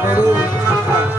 Peru, Canadá.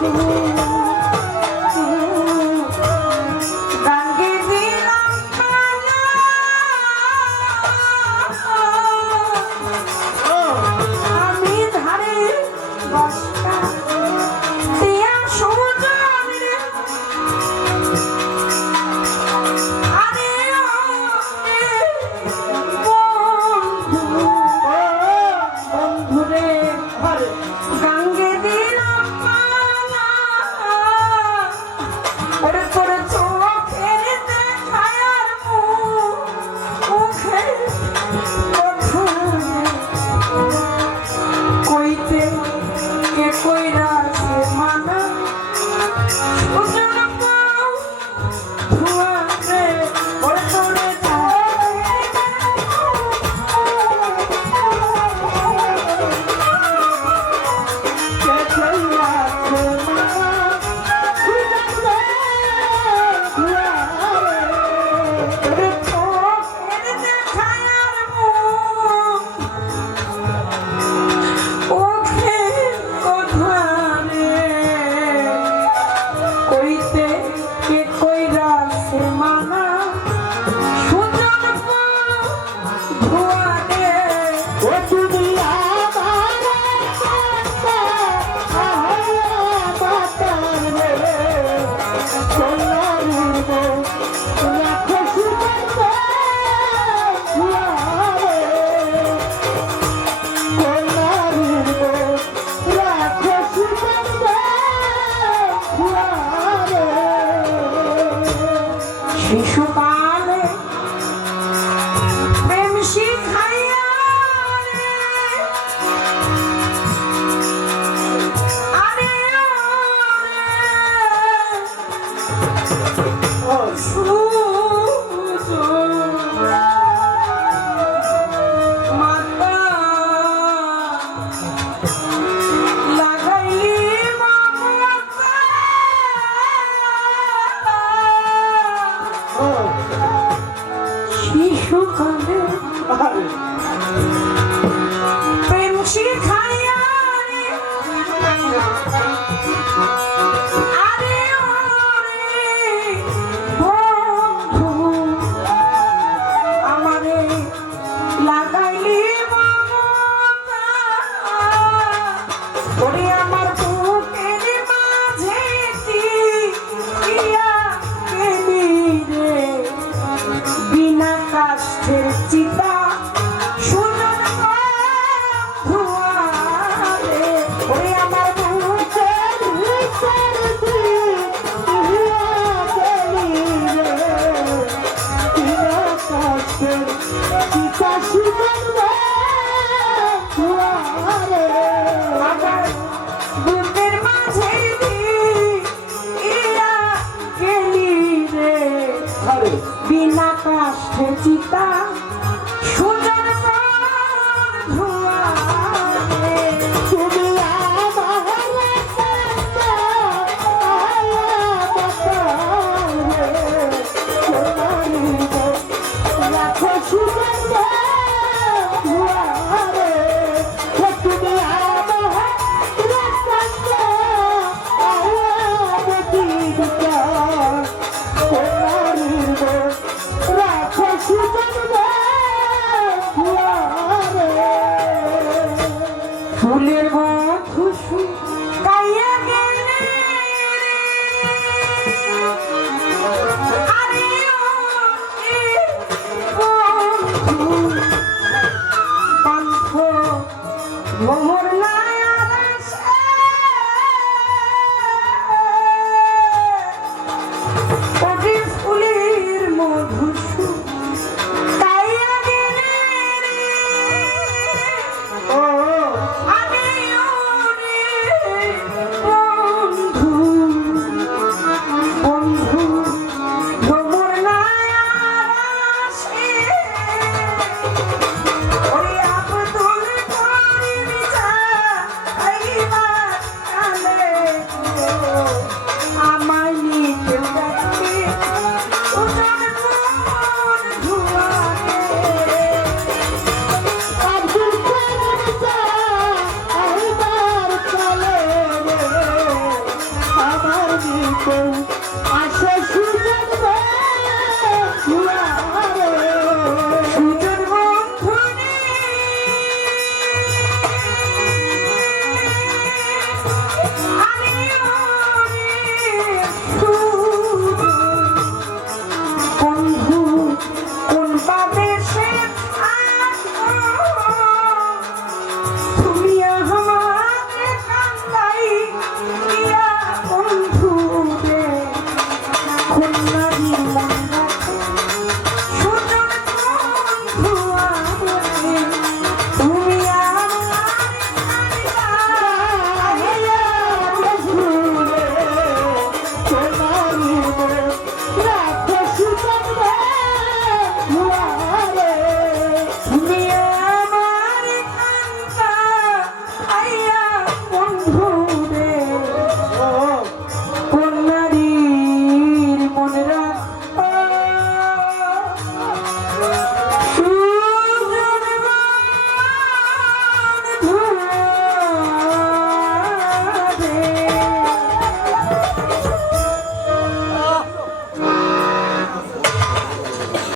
Woo! 你说吧。البحر آه. বিনা কাষ্ঠে চিতা মোহর না Thank.